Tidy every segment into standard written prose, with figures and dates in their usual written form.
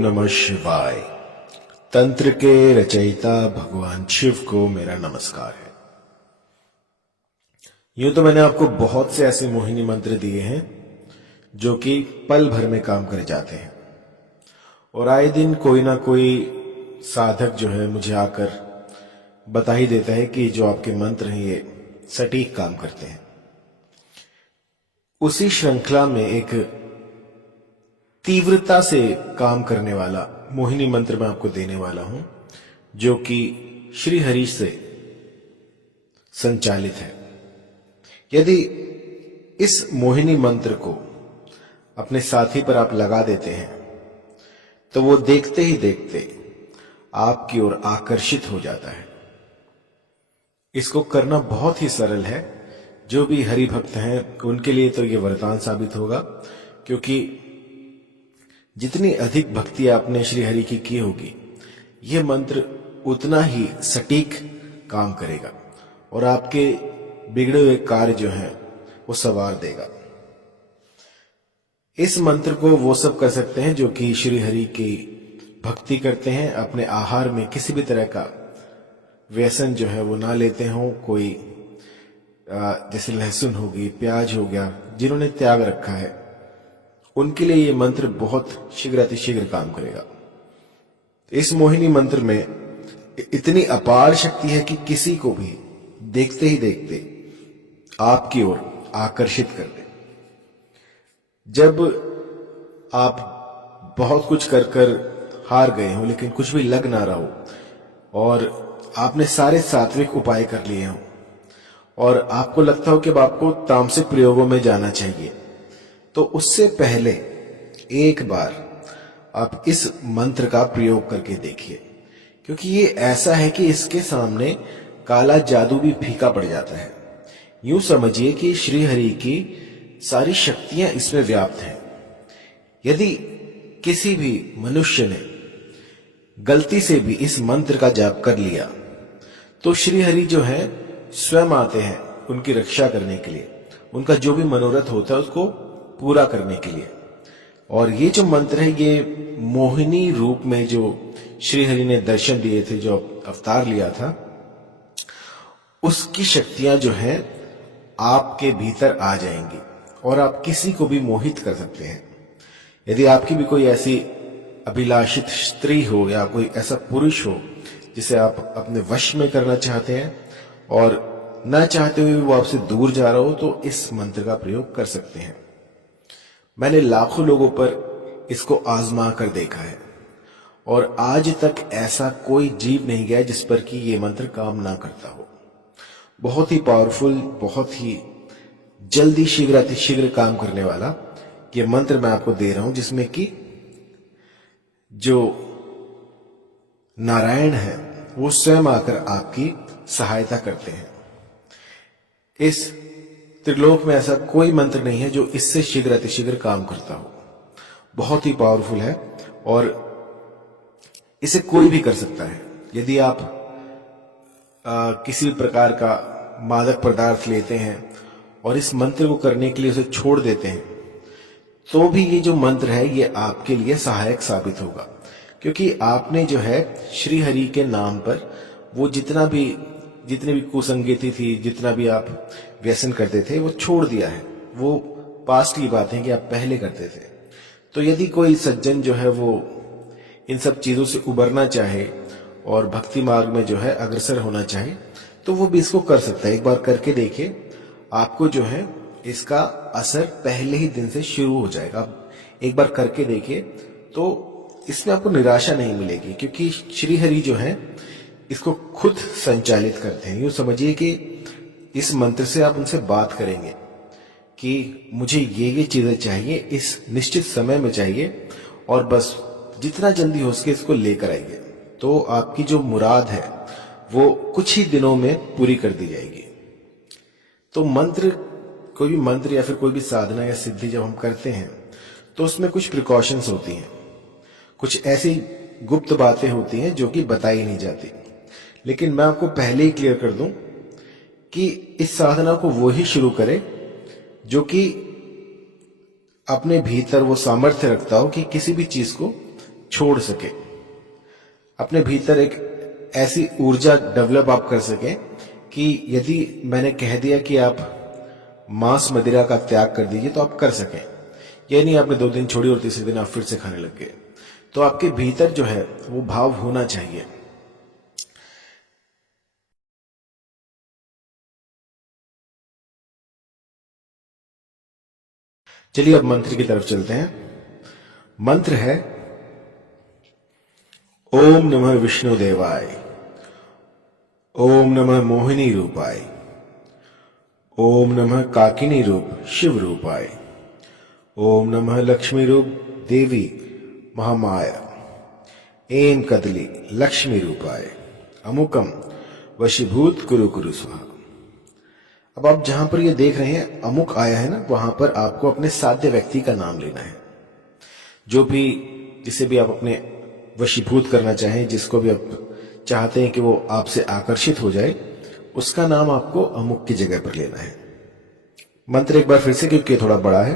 नमः शिवाय। तंत्र के रचयिता भगवान शिव को मेरा नमस्कार है। यूं तो मैंने आपको बहुत से ऐसे मोहिनी मंत्र दिए हैं जो कि पल भर में काम कर जाते हैं, और आए दिन कोई ना कोई साधक जो है मुझे आकर बता ही देता है कि जो आपके मंत्र हैं ये सटीक काम करते हैं। उसी श्रृंखला में एक तीव्रता से काम करने वाला मोहिनी मंत्र मैं आपको देने वाला हूं, जो कि श्री हरि से संचालित है। यदि इस मोहिनी मंत्र को अपने साथी पर आप लगा देते हैं तो वो देखते ही देखते आपकी ओर आकर्षित हो जाता है। इसको करना बहुत ही सरल है। जो भी हरि भक्त हैं उनके लिए तो ये वरदान साबित होगा, क्योंकि जितनी अधिक भक्ति आपने श्री हरि की होगी, यह मंत्र उतना ही सटीक काम करेगा और आपके बिगड़े हुए कार्य जो हैं वो संवार देगा। इस मंत्र को वो सब कर सकते हैं जो कि श्री हरि की भक्ति करते हैं, अपने आहार में किसी भी तरह का व्यसन जो है वो ना लेते हों। कोई जैसे लहसुन होगी, प्याज हो गया, जिन्होंने त्याग रखा है, उनके लिए ये मंत्र बहुत शीघ्र अतिशीघ्र काम करेगा। इस मोहिनी मंत्र में इतनी अपार शक्ति है कि किसी को भी देखते ही देखते आपकी ओर आकर्षित कर दे। जब आप बहुत कुछ कर कर हार गए हो लेकिन कुछ भी लग ना रहा हो और आपने सारे सात्विक उपाय कर लिए हों और आपको लगता हो कि अब आपको तामसिक प्रयोगों में जाना चाहिए, तो उससे पहले एक बार आप इस मंत्र का प्रयोग करके देखिए, क्योंकि ये ऐसा है कि इसके सामने काला जादू भी फीका पड़ जाता है। यूं समझिए कि श्री हरि की सारी शक्तियां इसमें व्याप्त हैं। यदि किसी भी मनुष्य ने गलती से भी इस मंत्र का जाप कर लिया तो श्री हरि जो है स्वयं आते हैं उनकी रक्षा करने के लिए, उनका जो भी मनोरथ होता है उसको पूरा करने के लिए। और ये जो मंत्र है ये मोहिनी रूप में जो श्री हरि ने दर्शन दिए थे, जो अवतार लिया था, उसकी शक्तियां जो हैं आपके भीतर आ जाएंगी और आप किसी को भी मोहित कर सकते हैं। यदि आपकी भी कोई ऐसी अभिलाषित स्त्री हो या कोई ऐसा पुरुष हो जिसे आप अपने वश में करना चाहते हैं और न चाहते हुए वो आपसे दूर जा रहा हो, तो इस मंत्र का प्रयोग कर सकते हैं। मैंने लाखों लोगों पर इसको आजमा कर देखा है और आज तक ऐसा कोई जीव नहीं गया जिस पर कि ये मंत्र काम ना करता हो। बहुत ही पावरफुल, बहुत ही जल्दी शीघ्र अतिशीघ्र काम करने वाला ये मंत्र मैं आपको दे रहा हूं, जिसमें कि जो नारायण है वो स्वयं आकर आपकी सहायता करते हैं। इस त्रिलोक में ऐसा कोई मंत्र नहीं है जो इससे शीघ्र अतिशीघ्र काम करता हो। बहुत ही पावरफुल है और इसे कोई भी कर सकता है। यदि आप किसी प्रकार का मादक पदार्थ लेते हैं और इस मंत्र को करने के लिए उसे छोड़ देते हैं, तो भी ये जो मंत्र है ये आपके लिए सहायक साबित होगा, क्योंकि आपने जो है श्री हरि के नाम पर वो जितनी भी कुसंगति थी, जितना भी आप व्यसन करते थे, वो छोड़ दिया है। वो पास्ट की बात है कि आप पहले करते थे। तो यदि कोई सज्जन जो है वो इन सब चीजों से उबरना चाहे और भक्ति मार्ग में जो है अग्रसर होना चाहे, तो वो भी इसको कर सकता है। एक बार करके देखिए, आपको जो है इसका असर पहले ही दिन से शुरू हो जाएगा। आप एक बार करके देखिए तो इसमें आपको निराशा नहीं मिलेगी, क्योंकि श्री हरि जो है इसको खुद संचालित करते हैं। यूं समझिए कि इस मंत्र से आप उनसे बात करेंगे कि मुझे ये चीजें चाहिए, इस निश्चित समय में चाहिए, और बस जितना जल्दी हो सके इसको लेकर आइए, तो आपकी जो मुराद है वो कुछ ही दिनों में पूरी कर दी जाएगी। तो कोई भी मंत्र या फिर कोई भी साधना या सिद्धि जब हम करते हैं तो उसमें कुछ प्रिकॉशंस होती हैं, कुछ ऐसी गुप्त बातें होती हैं जो कि बताई नहीं जाती। लेकिन मैं आपको पहले ही क्लियर कर दूं कि इस साधना को वो ही शुरू करे जो कि अपने भीतर वो सामर्थ्य रखता हो कि किसी भी चीज को छोड़ सके, अपने भीतर एक ऐसी ऊर्जा डेवलप आप कर सके कि यदि मैंने कह दिया कि आप मांस मदिरा का त्याग कर दीजिए तो आप कर सकें। ये नहीं आपने 2 दिन छोड़ी और तीसरे दिन आप फिर से खाने लग गए। तो आपके भीतर जो है वो भाव होना चाहिए। चलिए अब मंत्र की तरफ चलते हैं। मंत्र है ओम नमः विष्णु देवाय, ओम नमः मोहिनी रूपाय, ओम नमः काकिनी रूप शिव रूपाय, ओम नमः लक्ष्मी रूप देवी महामाया, एम कदली लक्ष्मी रूपाय, अमुकम वशीभूत कुरु कुरु स्वाहा। अब आप जहां पर ये देख रहे हैं अमुक आया है ना, वहां पर आपको अपने साध्य व्यक्ति का नाम लेना है। जो भी, जिसे भी आप अपने वशीभूत करना चाहें, जिसको भी आप चाहते हैं कि वो आपसे आकर्षित हो जाए, उसका नाम आपको अमुक की जगह पर लेना है। मंत्र एक बार फिर से, क्योंकि थोड़ा बड़ा है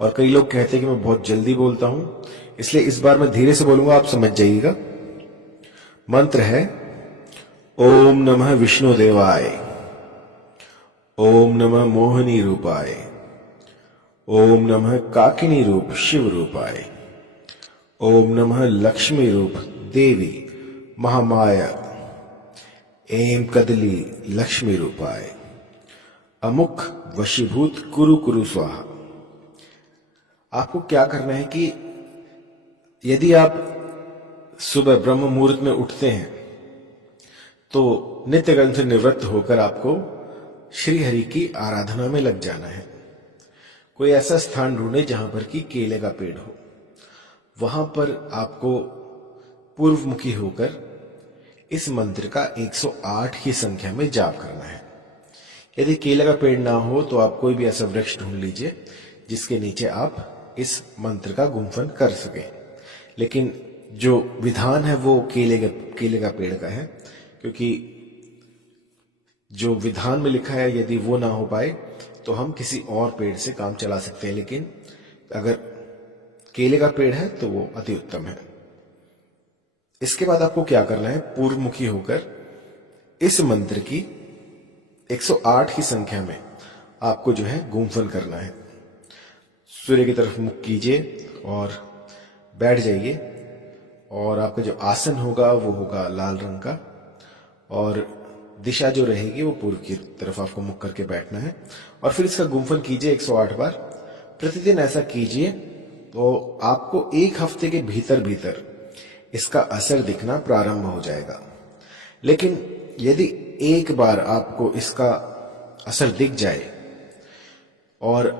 और कई लोग कहते हैं कि मैं बहुत जल्दी बोलता हूं, इसलिए इस बार मैं धीरे से बोलूंगा, आप समझ जाइएगा। मंत्र है ओम नमः विष्णु देवाय, ओम नमः मोहिनी रूपाय, ओम नमः काकिनी रूप शिव रूपाय, ओम नमः लक्ष्मी रूप देवी महामाया, एम कदली लक्ष्मी रूपाय, अमुक वशीभूत कुरु कुरु स्वाहा। आपको क्या करना है कि यदि आप सुबह ब्रह्म मुहूर्त में उठते हैं तो नित्य कर्म से निवृत्त होकर आपको श्री हरि की आराधना में लग जाना है। कोई ऐसा स्थान ढूंढे जहां पर कि केले का पेड़ हो, वहां पर आपको पूर्वमुखी होकर इस मंत्र का 108 की संख्या में जाप करना है। यदि केले का पेड़ ना हो तो आप कोई भी ऐसा वृक्ष ढूंढ लीजिए जिसके नीचे आप इस मंत्र का गुम्फन कर सकें। लेकिन जो विधान है वो केले का पेड़ का है, क्योंकि जो विधान में लिखा है यदि वो ना हो पाए तो हम किसी और पेड़ से काम चला सकते हैं, लेकिन अगर केले का पेड़ है तो वो अति उत्तम है। इसके बाद आपको क्या करना है, पूर्वमुखी होकर इस मंत्र की 108 की संख्या में आपको जो है गुम्फन करना है। सूर्य की तरफ मुख कीजिए और बैठ जाइए, और आपका जो आसन होगा वो होगा लाल रंग का, और दिशा जो रहेगी वो पूर्व की तरफ आपको मुख करके बैठना है। और फिर इसका गुम्फन कीजिए 108 बार। प्रतिदिन ऐसा कीजिए तो आपको 1 हफ्ते के भीतर भीतर इसका असर दिखना प्रारंभ हो जाएगा। लेकिन यदि एक बार आपको इसका असर दिख जाए और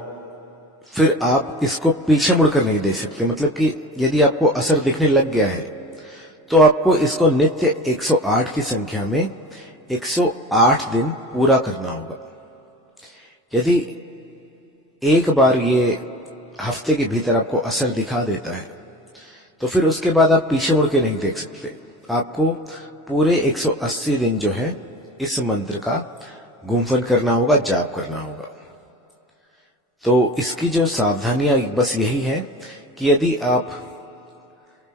फिर आप इसको पीछे मुड़कर नहीं देख सकते, मतलब कि यदि आपको असर दिखने लग गया है तो आपको इसको नित्य 108 की संख्या में 108 दिन पूरा करना होगा। यदि एक बार ये हफ्ते के भीतर आपको असर दिखा देता है तो फिर उसके बाद आप पीछे मुड़ के नहीं देख सकते। आपको पूरे 180 दिन जो है इस मंत्र का गुम्फन करना होगा, जाप करना होगा। तो इसकी जो सावधानियां बस यही है कि यदि आप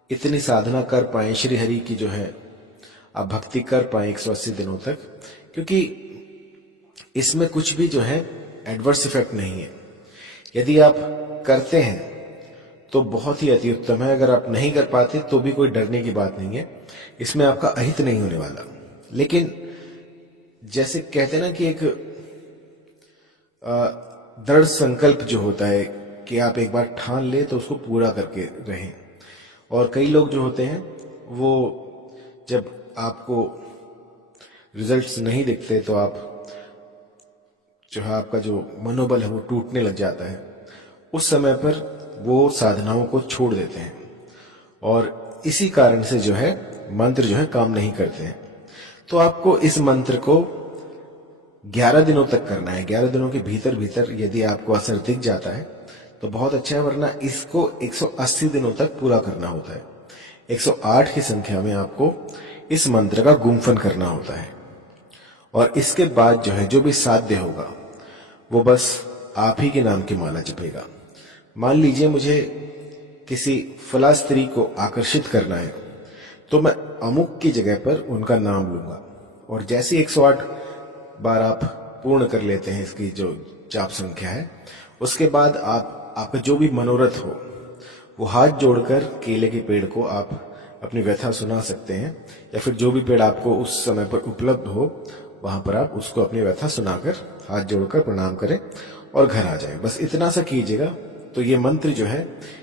इतनी साधना कर पाए, श्री हरि की जो है आप भक्ति कर पाए 180 दिनों तक, क्योंकि इसमें कुछ भी जो है एडवर्स इफेक्ट नहीं है। यदि आप करते हैं तो बहुत ही अति उत्तम है, अगर आप नहीं कर पाते तो भी कोई डरने की बात नहीं है, इसमें आपका अहित नहीं होने वाला। लेकिन जैसे कहते हैं ना कि एक दृढ़ संकल्प जो होता है कि आप एक बार ठान ले तो उसको पूरा करके रहें। और कई लोग जो होते हैं वो जब आपको रिजल्ट्स नहीं दिखते तो आप जो है आपका जो मनोबल है वो टूटने लग जाता है। उस समय पर वो साधनाओं को छोड़ देते हैं और इसी कारण से जो है मंत्र जो है काम नहीं करते हैं। तो आपको इस मंत्र को 11 दिनों तक करना है। 11 दिनों के भीतर भीतर यदि आपको असर दिख जाता है तो बहुत अच्छा है, वरना इसको 180 दिनों तक पूरा करना होता है। 108 की संख्या में आपको इस मंत्र का गुम्फन करना होता है, और इसके बाद जो है जो भी साध्य होगा वो बस आप ही के नाम की माला जपेगा। मान लीजिए मुझे किसी फला स्त्री को आकर्षित करना है तो मैं अमुक की जगह पर उनका नाम लूंगा। और जैसे 108 बार आप पूर्ण कर लेते हैं इसकी जो जाप संख्या है, उसके बाद आपका जो भी मनोरथ हो वो हाथ जोड़कर केले के पेड़ को आप अपनी व्यथा सुना सकते हैं, या फिर जो भी पेड़ आपको उस समय पर उपलब्ध हो वहां पर आप उसको अपनी व्यथा सुनाकर हाथ जोड़कर प्रणाम करें और घर आ जाएं। बस इतना सा कीजिएगा तो ये मंत्र जो है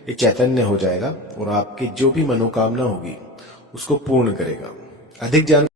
ये चैतन्य हो जाएगा और आपकी जो भी मनोकामना होगी उसको पूर्ण करेगा। अधिक जानकारी